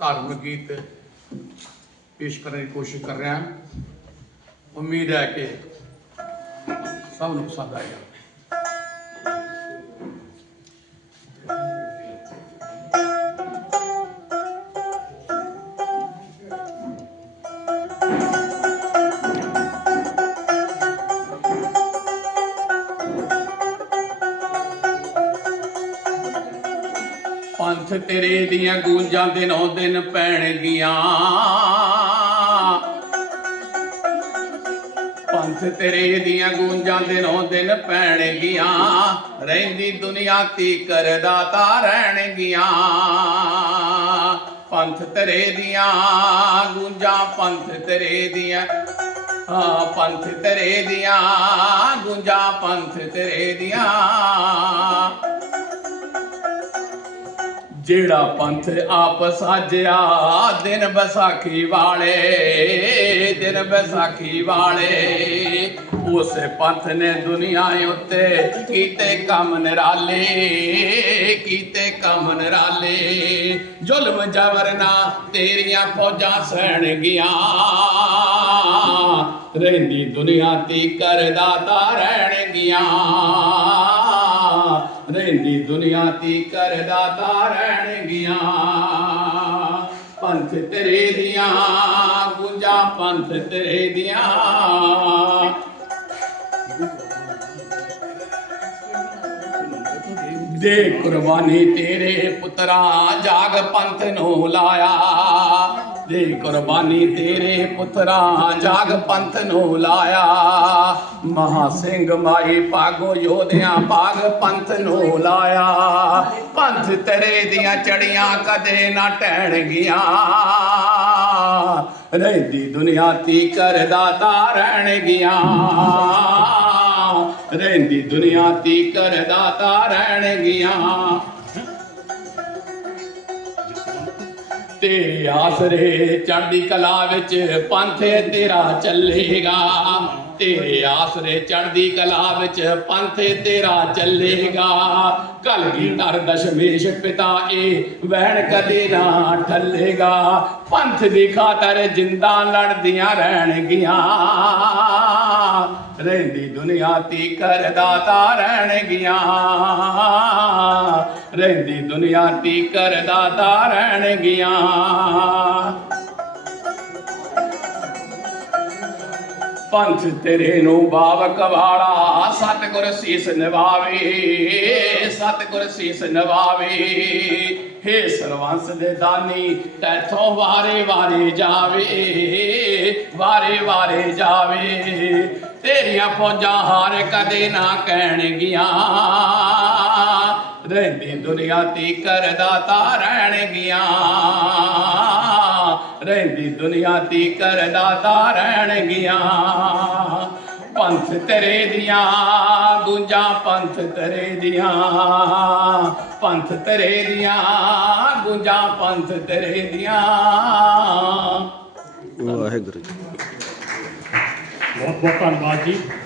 ਧਾਰਮਿਕ ਗੀਤ ਪੇਸ਼ ਕਰਨ ਦੀ ਕੋਸ਼ਿਸ਼ ਕਰ ਰਿਹਾ ਹਾਂ। ਉਮੀਦ ਹੈ ਕਿ ਸਭ ਨੂੰ ਪਸੰਦ ਆਏਗਾ। ਪੰਥ ਤੇਰੇ ਦੀਆਂ ਗੂੰਜਾਂ ਦਿਨੋਂ ਦਿਨ ਪੈਣਗੀਆਂ। ਪੰਥ ਤੇਰੇ ਦੀਆਂ ਗੂੰਜਾਂ ਦਿਨੋਂ ਦਿਨ ਪੈਣਗੀਆਂ। ਰਹਿੰਦੀ ਦੁਨੀਆ ਤੀ ਕਰਦਾ ਤਾ ਰਹਿਣਗੀਆਂ। ਪੰਥ ਤੇਰੇ ਦੀਆਂ ਗੂੰਜਾਂ, ਪੰਥ ਤੇਰੇ ਦੀਆਂ ਹਾਂ, ਪੰਥ ਤੇਰੇ ਦੀਆਂ ਗੂੰਜਾਂ, ਪੰਥ ਤੇਰੇ ਦੀਆਂ ਜਿਹੜਾ ਪੰਥ ਆਪ ਸਾਜਿਆ, ਦਿਨ ਵਿਸਾਖੀ ਵਾਲੇ, ਦਿਨ ਬਸਾਖੀ ਵਾਲੇ। ਉਸ ਪੰਥ ਨੇ ਦੁਨੀਆ ਉੱਤੇ ਕੀਤੇ ਕੰਮ ਨਿਰਾਲੇ, ਕੀਤੇ ਕੰਮ ਨਿਰਾਲੇ। ਜ਼ੁਲਮ ਜਬਰ ਨਾ ਤੇਰੀਆਂ ਫੌਜਾਂ ਸਹਿਣਗੀਆਂ ਰਹਿੰਦੀ ਦੁਨੀਆ ਤੀ ਕਰਦਾ ਤਾਂ ਰਹਿਣਗੀਆਂ ਰਹਿੰਦੀ ਦੁਨੀਆ ਤੀ ਕਰਦਾ ਤਾਂ ਰਹਿਣਗੀਆਂ। ਪੰਥ ਤੇਰੇ ਦੀਆਂ ਗੁੰਜਾਂ ਪੰਥ ਤੇਰੇ ਦੀਆਂ। ਦੇ ਕੁਰਬਾਨੀ ਤੇਰੇ ਪੁੱਤਰਾ ਜਾਗ ਪੰਥ ਨੂੰ ਲਾਇਆ। ਦੇ ਕੁਰਬਾਨੀ ਤੇਰੇ ਪੁੱਤਰਾਂ ਜਾਗ ਪੰਥ ਨੂੰ ਲਾਇਆ। ਮਹਾ ਸਿੰਘ ਮਾਈ ਪਾਗੋ ਯੋਧਿਆਂ ਭਾਗ ਪੰਥ ਨੂੰ ਲਾਇਆ। ਪੰਥ ਤੇਰੇ ਦੀਆਂ ਚੜੀਆਂ ਕਦੇ ਨਾ ਟਹਿਣਗੀਆਂ ਰਹਿੰਦੀ ਦੁਨੀਆ ਤੀ ਕਰਦਾ ਤਾਰਣਗੀਆਂ ਰਹਿੰਦੀ ਦੁਨੀਆ ਤੀ ਕਰਦਾ ਤਾਰਣਗੀਆਂ ਤਾਂ ਤੇਰੇ ਆਸਰੇ ਚੜ੍ਹਦੀ ਕਲਾ ਵਿੱਚ ਪੰਥ ਤੇਰਾ ਚੱਲੇਗਾ। ਤੇਰੇ ਆਸਰੇ ਚੜ੍ਹਦੀ ਕਲਾ ਵਿੱਚ ਪੰਥ ਤੇਰਾ ਚੱਲੇਗਾ। ਕਲਗੀਧਰ ਦਸ਼ਮੇਸ਼ ਪਿਤਾ ਇਹ ਵਹਿਣ ਕਦੇ ਨਾ ਠੱਲੇਗਾ। ਪੰਥ ਦੀ ਖਾਤਰ ਜਿੰਦਾ ਲੜਦੀਆਂ ਰਹਿਣਗੀਆਂ। ਰਹਿੰਦੀ ਦੁਨੀਆ ਤੀ ਕਰਦਾ ਤਾਂ ਰਹਿਣਗੀਆਂ ਰਹਿੰਦੀ ਦੁਨੀਆ ਤੀ ਕਰਦਾ ਤਾਂ ਰਹਿਣਗੀਆਂ ਪੰਥ ਤੇਰੇ ਨੂੰ ਬਾਵਕ ਵਾਲਾ, ਸਤਿਗੁਰ ਸੀਸ ਨਿਵਾਵੇ ਸਤਿਗੁਰ ਸੀਸ ਨਿਵਾਵੇ ਹੇ ਸਰਵੰਸ ਦੇ ਦਾਨੀ, ਤੈਥੋਂ ਵਾਰੇ ਵਾਰੇ ਜਾਵੇ, ਵਾਰੇ ਵਾਰੇ ਜਾਵੇ। ਤੇਰੀਆਂ ਫੌਜਾਂ ਹਾਰ ਕਦੇ ਨਾ ਕਹਿਣਗੀਆਂ। ਰਹਿੰਦੀ ਦੁਨੀਆ ਤੀ ਕਰਦਾ ਤਾਂ ਰਹਿਣਗੀਆਂ। ਰਹਿੰਦੀ ਦੁਨੀਆ ਤੀ ਕਰਦਾ ਤਾਂ ਰਹਿਣਗੀਆਂ। ਪੰਥ ਤੇਰੇ ਦੀਆਂ, ਗੁੰਜਾਂ ਪੰਥ ਤੇਰੇ ਦੀਆਂ। ਪੰਥ ਤੇਰੇ ਦੀਆਂ, ਗੁੰਜਾਂ ਪੰਥ ਤੇਰੇ ਦੀਆਂ। Waheguru Wakan Baji.